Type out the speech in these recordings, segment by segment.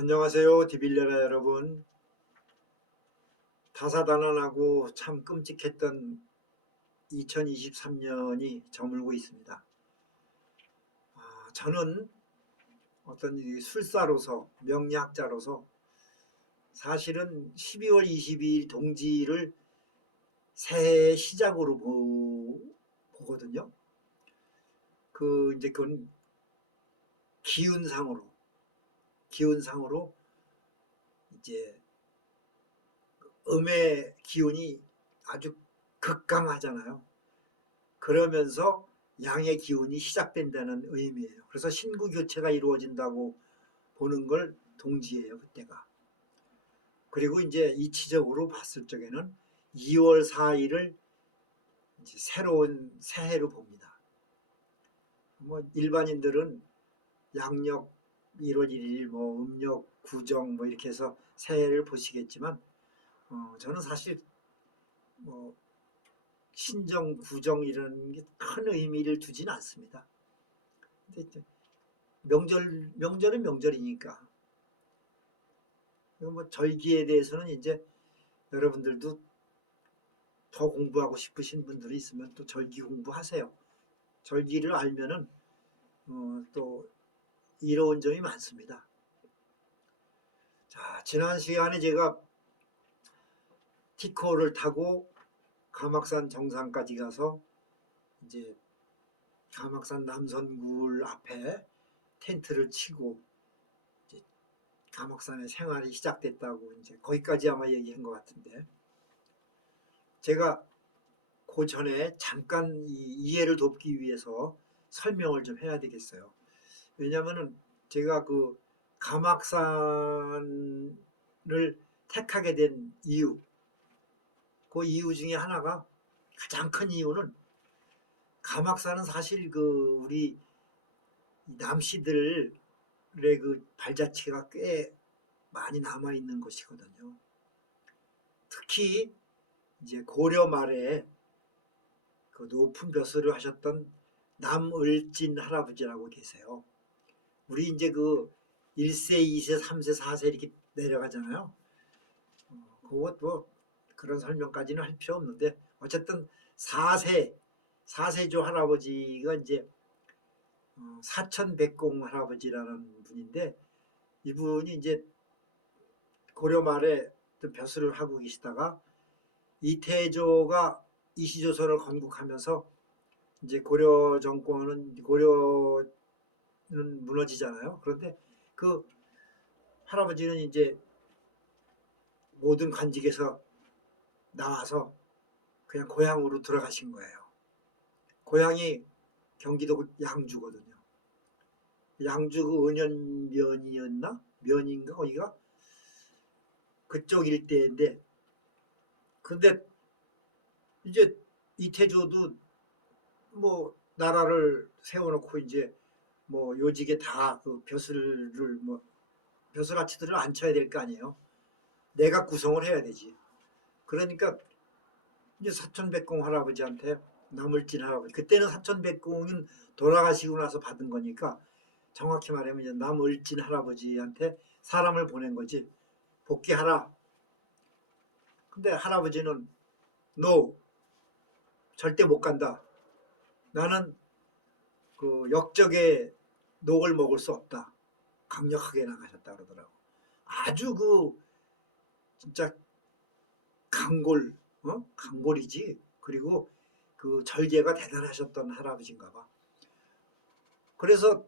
안녕하세요. 디빌려라 여러분. 다사다난하고 참 끔찍했던 2023년이 저물고 있습니다. 저는 어떤 이 술사로서 명리학자로서 사실은 12월 22일 동지를 새해 시작으로 보거든요. 이제 그건 기운상으로 이제 음의 기운이 아주 극강하잖아요. 그러면서 양의 기운이 시작된다는 의미예요. 그래서 신구 교체가 이루어진다고 보는 걸 동지예요, 그때가. 그리고 이제 이치적으로 봤을 적에는 2월 4일을 이제 새로운 새해로 봅니다. 뭐 일반인들은 양력 1월 1일, 뭐 음력 구정 뭐 이렇게 해서 새해를 보시겠지만, 저는 사실 뭐 신정, 구정 이런 게 큰 의미를 두지는 않습니다. 근데 명절은 명절이니까. 뭐 절기에 대해서는 이제 여러분들도 더 공부하고 싶으신 분들이 있으면 또 절기 공부하세요. 절기를 알면은 또 이로운 점이 많습니다. 자, 지난 시간에 제가 티코를 타고 가막산 정상까지 가서 이제 가막산 남선굴 앞에 텐트를 치고 이제 가막산의 생활이 시작됐다고 이제 거기까지 아마 얘기한 것 같은데, 제가 그 전에 잠깐 이해를 돕기 위해서 설명을 좀 해야 되겠어요. 왜냐하면은 제가 그 가막산을 택하게 된 이유, 그 이유 중에 하나가, 가장 큰 이유는, 가막산은 사실 그 우리 남씨들의 그 발자취가 꽤 많이 남아 있는 곳이거든요. 특히 이제 고려 말에 그 높은 벼슬을 하셨던 남을진 할아버지라고 계세요. 우리 이제 그 1세, 2세, 3세, 4세 이렇게 내려가잖아요. 그것 뭐 그런 설명까지는 할 필요 없는데, 어쨌든 4세조 할아버지가 이제 사천백공 할아버지라는 분인데, 이분이 이제 고려 말에 벼슬을 하고 계시다가 이태조가 이시조선을 건국하면서 이제 고려는 무너지잖아요. 그런데 그 할아버지는 이제 모든 관직에서 나와서 그냥 고향으로 들어가신 거예요. 고향이 경기도 양주거든요. 양주 그 은연면이었나? 면인가 거기가? 그쪽 일대인데, 근데 이제 이태조도 뭐 나라를 세워놓고 이제 뭐 요직에 다 그 벼슬아치들을 앉혀야 될 거 아니에요. 내가 구성을 해야 되지. 그러니까 이제 사천백공 할아버지한테, 남을진 할아버지, 그때는 사천백공은 돌아가시고 나서 받은 거니까 정확히 말하면 이제 남을진 할아버지한테 사람을 보낸 거지. 복귀하라. 근데 할아버지는 no, 절대 못 간다. 나는 그 역적의 녹을 먹을 수 없다. 강력하게 나가셨다 그러더라고. 아주 그 진짜 강골이지. 그리고 그 절개가 대단하셨던 할아버지인가 봐. 그래서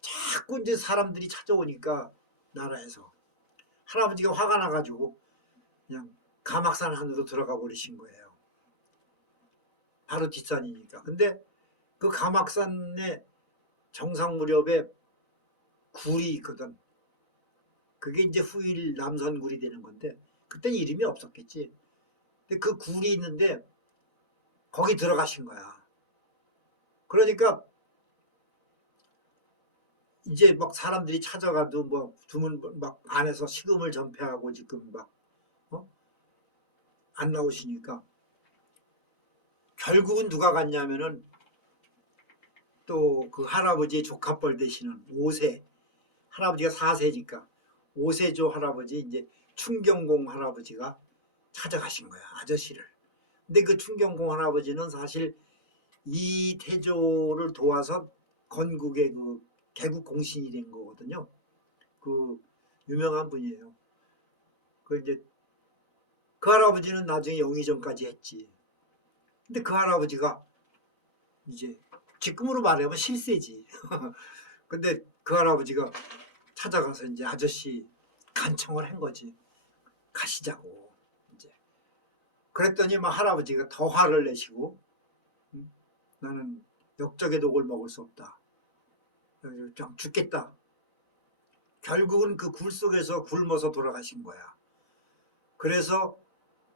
자꾸 이제 사람들이 찾아오니까 나라에서 할아버지가 화가 나가지고 그냥 가막산 안으로 들어가 버리신 거예요. 바로 뒷산이니까. 근데 그 가막산의 정상 무렵에 굴이 있거든. 그게 이제 후일 남선굴이 되는 건데, 그때는 이름이 없었겠지. 근데 그 굴이 있는데 거기 들어가신 거야. 그러니까 이제 막 사람들이 찾아가도 뭐 주문 막 안에서 식음을 전폐하고 지금 막 안 나오시니까, 결국은 누가 갔냐면은 또 그 할아버지의 조카뻘 되시는 5세, 할아버지가 4세니까 오세조 할아버지 이제 충경공 할아버지가 찾아가신 거야, 아저씨를. 근데 그 충경공 할아버지는 사실 이태조를 도와서 건국의 그 개국 공신이 된 거거든요. 그 유명한 분이에요. 그 이제 그 할아버지는 나중에 영의정까지 했지. 근데 그 할아버지가 이제 지금으로 말하면 실세지. 근데 그 할아버지가 찾아가서 이제 아저씨 간청을 한 거지. 가시자고. 이제 그랬더니 막 할아버지가 더 화를 내시고, 나는 역적의 독을 먹을 수 없다. 좀 죽겠다. 결국은 그 굴 속에서 굶어서 돌아가신 거야. 그래서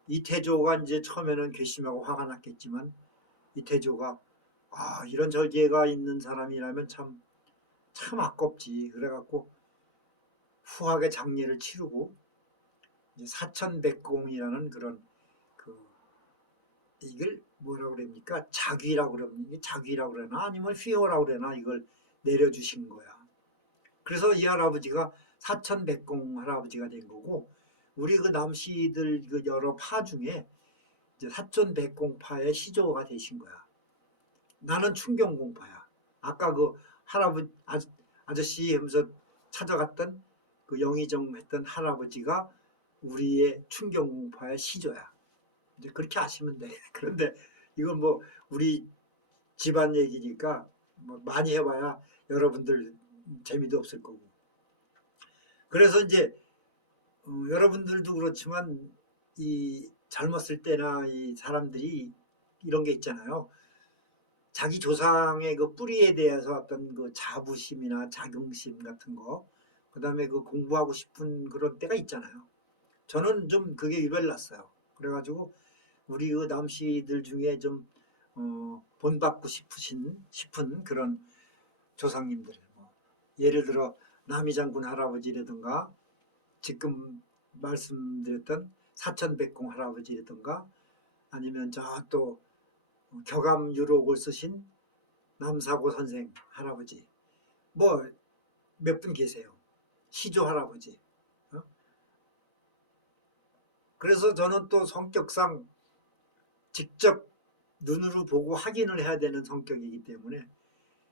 이태조가 이제 처음에는 괘씸하고 화가 났겠지만, 이태조가 이런 저기가 있는 사람이라면 참 아깝지. 그래갖고 후하게 장례를 치르고 이제 사천백공이라는 그런 그 이걸 뭐라고 그럽니까? 자귀라고 그러면 자귀라고 그러나 아니면 휘어라고 그러나 이걸 내려주신 거야. 그래서 이 할아버지가 사천백공 할아버지가 된 거고, 우리 그 남씨들 그 여러 파 중에 이제 사천백공파의 시조가 되신 거야. 나는 충경공파야. 아까 그 할아버지 아저씨 하면서 찾아갔던 그 영의정 했던 할아버지가 우리의 충경공파의 시조야. 이제 그렇게 아시면 돼. 그런데 이건 뭐 우리 집안 얘기니까 뭐 많이 해봐야 여러분들 재미도 없을 거고. 그래서 이제 여러분들도 그렇지만 이 젊었을 때나 이 사람들이 이런 게 있잖아요. 자기 조상의 그 뿌리에 대해서 어떤 그 자부심이나 자긍심 같은 거, 그 다음에 그 공부하고 싶은 그런 때가 있잖아요. 저는 좀 그게 유별났어요. 그래가지고 우리 그 남씨들 중에 좀 본받고 싶은 그런 조상님들, 뭐 예를 들어 남이장군 할아버지라든가 지금 말씀드렸던 사천백공 할아버지라든가 아니면 저 또 교감 유록을 쓰신 남사고 선생 할아버지, 뭐 몇 분 계세요. 시조 할아버지. 그래서 저는 또 성격상 직접 눈으로 보고 확인을 해야 되는 성격이기 때문에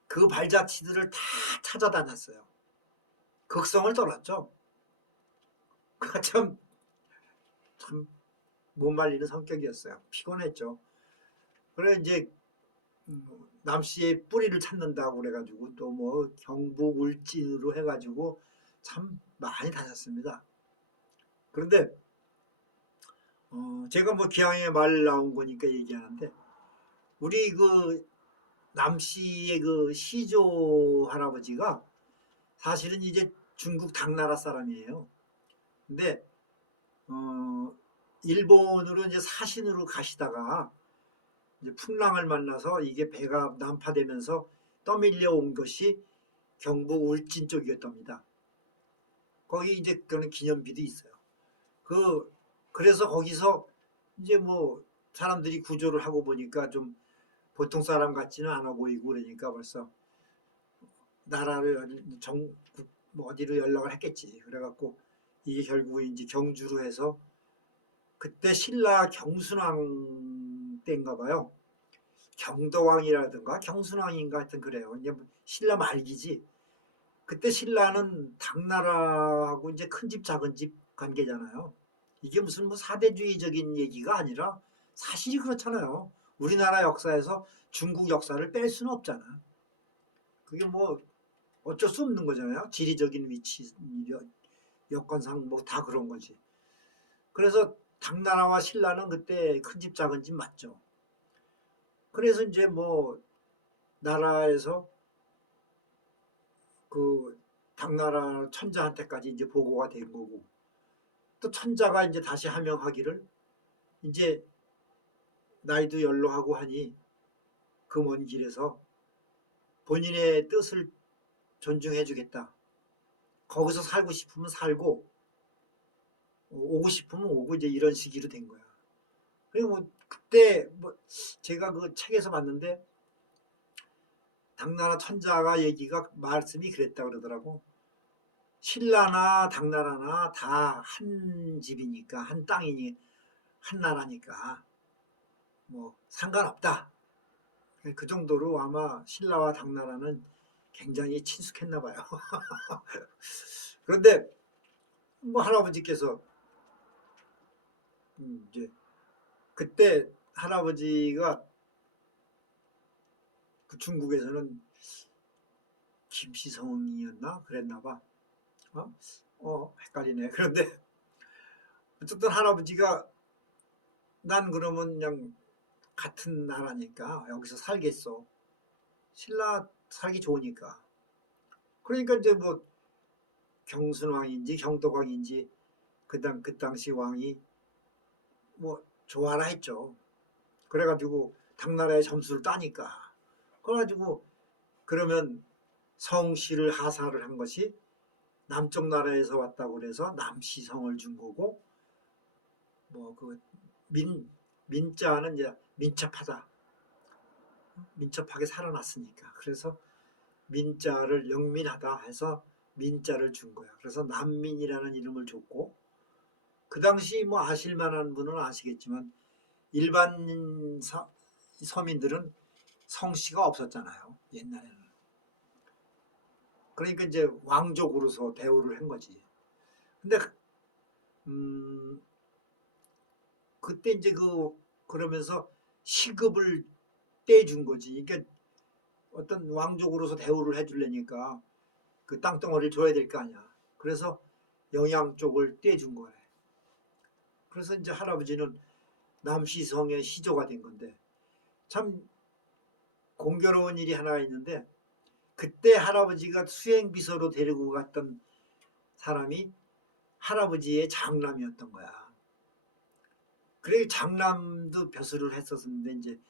그 발자취들을 다 찾아다녔어요. 극성을 떨었죠. 참 못 말리는 성격이었어요. 피곤했죠. 그래 이제 남씨의 뿌리를 찾는다고 그래가지고 또 뭐 경북 울진으로 해가지고 참 많이 다녔습니다. 그런데 제가 뭐 기왕에 말 나온 거니까 얘기하는데, 우리 그 남씨의 그 시조 할아버지가 사실은 이제 중국 당나라 사람이에요. 근데 일본으로 이제 사신으로 가시다가 이제 풍랑을 만나서 이게 배가 난파되면서 떠밀려 온 것이 경북 울진 쪽이었답니다. 거기 이제 그런 기념비도 있어요. 그래서 거기서 이제 뭐 사람들이 구조를 하고 보니까 좀 보통 사람 같지는 않아 보이고 그러니까 벌써 나라를 뭐 어디로 연락을 했겠지. 그래갖고 이게 결국 이제 경주로 해서 그때 신라 경순왕 때인가 봐요. 경도왕이라든가 경순왕인가 하여튼 그래요. 이제 신라 말기지. 그때 신라는 당나라하고 이제 큰 집 작은 집 관계잖아요. 이게 무슨 뭐 사대주의적인 얘기가 아니라 사실이 그렇잖아요. 우리나라 역사에서 중국 역사를 뺄 수는 없잖아. 그게 뭐 어쩔 수 없는 거잖아요. 지리적인 위치, 여건상 뭐 다 그런 거지. 그래서 당나라와 신라는 그때 큰 집 작은 집 맞죠. 그래서 이제 뭐 나라에서 그 당나라 천자한테까지 이제 보고가 된 거고, 또 천자가 이제 다시 하명하기를 이제 나이도 연로하고 하니 그 먼 길에서 본인의 뜻을 존중해 주겠다. 거기서 살고 싶으면 살고 오고 싶으면 오고 이제 이런 식으로 된 거야. 그리고 뭐 그때 뭐 제가 그 책에서 봤는데 당나라 천자가 얘기가 말씀이 그랬다 그러더라고. 신라나 당나라나 다 한 집이니까, 한 땅이니, 한 나라니까 뭐 상관없다. 그 정도로 아마 신라와 당나라는 굉장히 친숙했나 봐요. 그런데 뭐 할아버지께서 이제 그때 할아버지가 그 중국에서는 김시성이었나 그랬나 봐. 헷갈리네. 그런데 어쨌든 할아버지가 난 그러면 그냥 같은 나라니까 여기서 살겠어. 신라 살기 좋으니까. 그러니까 이제 뭐 경순왕인지 경덕왕인지 그 당시 왕이 뭐 좋아라 했죠. 그래가지고 당나라의 점수를 따니까. 그래가지고 그러면 성씨를 하사를 한 것이 남쪽 나라에서 왔다고 그래서 남시성을 준 거고, 뭐 그 민자는 이제 민첩하다, 민첩하게 살아났으니까 그래서 민자를 영민하다 해서 민자를 준 거야. 그래서 남민이라는 이름을 줬고, 그 당시 뭐 아실 만한 분은 아시겠지만 일반 서민들은 성씨가 없었잖아요, 옛날에는. 그러니까 이제 왕족으로서 대우를 한 거지. 근데 그때 이제 그러면서 시급을 떼준 거지. 그러니까 어떤 왕족으로서 대우를 해주려니까 그 땅덩어리를 줘야 될 거 아니야. 그래서 영양 쪽을 떼준 거래. 그래서 이제 할아버지는 남시성의 시조가 된 건데, 참 공교로운 일이 하나가 있는데, 그때 할아버지가 수행비서로 데리고 갔던 사람이 할아버지의 장남이었던 거야. 그래 장남도 벼슬을 했었는데 이제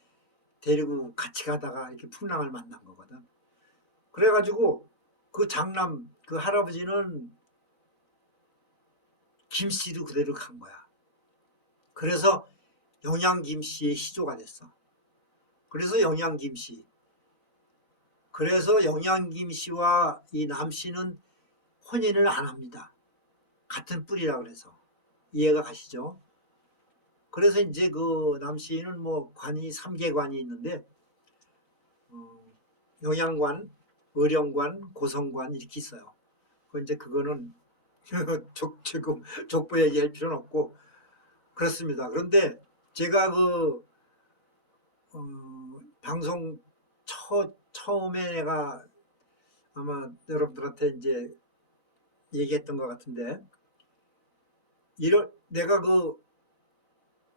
데리고 같이 가다가 이렇게 풍랑을 만난 거거든. 그래가지고 그 장남 그 할아버지는 김씨로 그대로 간 거야. 그래서 영양김씨의 시조가 됐어. 그래서 영양김씨. 그래서 영양김씨와 이 남씨는 혼인을 안 합니다. 같은 뿌리라 그래서. 이해가 가시죠? 그래서 이제 그 남씨는 뭐 관이 3개관이 있는데 영양관, 의령관, 고성관 이렇게 있어요. 이제 그거는 지금 족보 얘기할 필요는 없고 그렇습니다. 그런데 제가 방송 처음에 내가 아마 여러분들한테 이제 얘기했던 것 같은데, 내가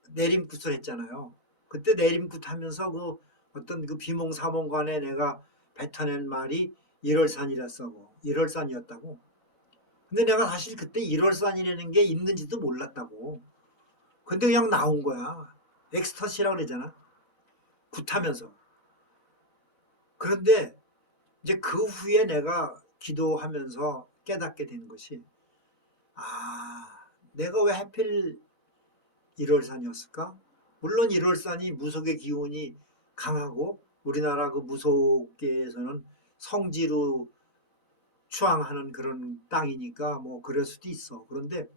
내림굿을 했잖아요. 그때 내림굿 하면서 어떤 비몽사몽간에 내가 뱉어낸 말이 1월산이라 1월산이었다고. 근데 내가 사실 그때 1월산이라는 게 있는지도 몰랐다고. 근데 그냥 나온 거야. 엑스터시라고 그러잖아. 굿하면서. 그런데 이제 그 후에 내가 기도하면서 깨닫게 된 것이, 내가 왜 하필 1월산이었을까? 물론 1월산이 무속의 기운이 강하고 우리나라 그 무속계에서는 성지로 추앙하는 그런 땅이니까 뭐 그럴 수도 있어. 그런데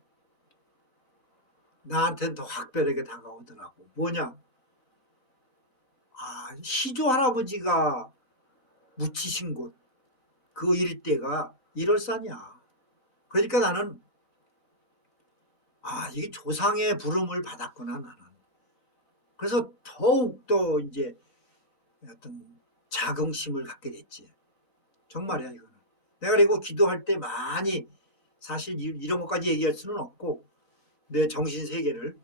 나한테는 더 확별하게 다가오더라고. 뭐냐? 시조 할아버지가 묻히신 곳, 그 일대가 1월산이야. 그러니까 나는 이게 조상의 부름을 받았구나 나는. 그래서 더욱더 이제 어떤 자긍심을 갖게 됐지. 정말이야 이거는. 내가 그리고 기도할 때 많이 사실 이런 것까지 얘기할 수는 없고 내 정신 세계를.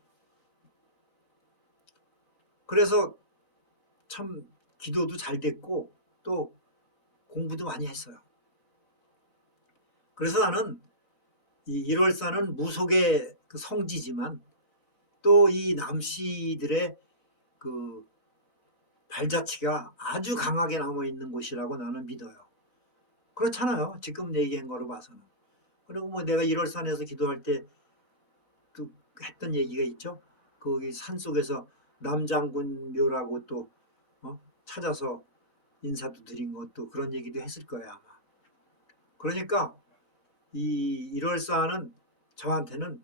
그래서 참 기도도 잘 됐고 또 공부도 많이 했어요. 그래서 나는 이 일월산은 무속의 그 성지지만 또 이 남씨들의 그 발자취가 아주 강하게 남아있는 곳이라고 나는 믿어요. 그렇잖아요. 지금 얘기한 거로 봐서는. 그리고 뭐 내가 1월산에서 기도할 때 또 했던 얘기가 있죠. 거기 산속에서 남장군 묘라고 또 찾아서 인사도 드린 것도 그런 얘기도 했을 거예요 아마. 그러니까 이 일월사는 저한테는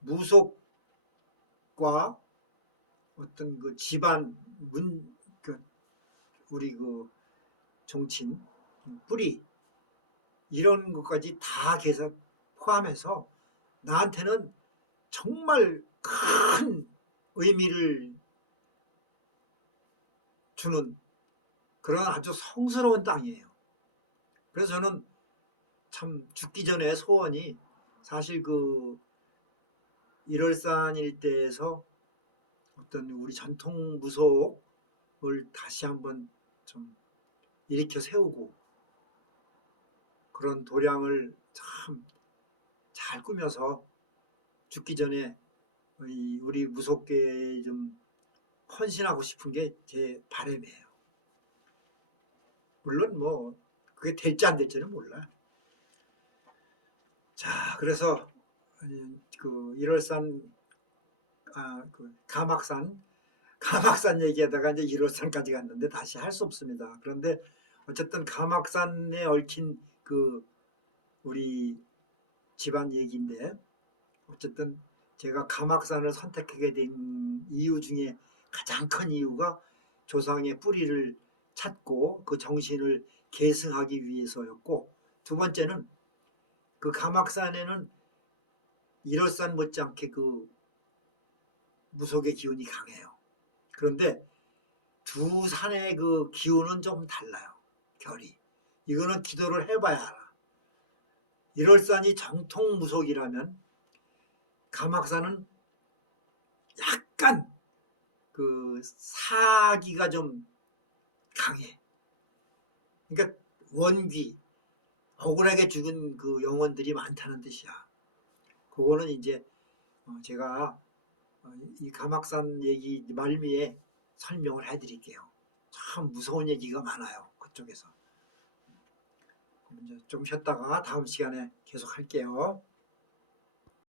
무속과 어떤 그 집안 우리 그 종친 뿌리 이런 것까지 다 계속 포함해서 나한테는 정말 큰 의미를 주는 그런 아주 성스러운 땅이에요. 그래서 저는 참 죽기 전에 소원이 사실 그 일월산 일대에서 어떤 우리 전통 무속을 다시 한번 좀 일으켜 세우고 그런 도량을 참 잘 꾸며서 죽기 전에 우리 무속계에 좀 헌신하고 싶은 게 제 바람이에요. 물론 뭐 그게 될지 안 될지는 몰라. 자, 그래서 그 일월산 그 가막산 얘기하다가 이제 일월산까지 갔는데 다시 할 수 없습니다. 그런데 어쨌든 가막산에 얽힌 그 우리 집안 얘기인데 어쨌든 제가 가막산을 선택하게 된 이유 중에 가장 큰 이유가 조상의 뿌리를 찾고 그 정신을 계승하기 위해서였고, 두 번째는 그 가막산에는 일월산 못지않게 그 무속의 기운이 강해요. 그런데 두 산의 그 기운은 좀 달라요. 결이. 이거는 기도를 해봐야 알아. 일월산이 정통 무속이라면 가막산은 약간 그 사기가 좀 강해. 그러니까 원귀, 억울하게 죽은 그 영혼들이 많다는 뜻이야. 그거는 이제 제가 이 가막산 얘기 말미에 설명을 해드릴게요. 참 무서운 얘기가 많아요. 그쪽에서. 좀 쉬었다가 다음 시간에 계속 할게요.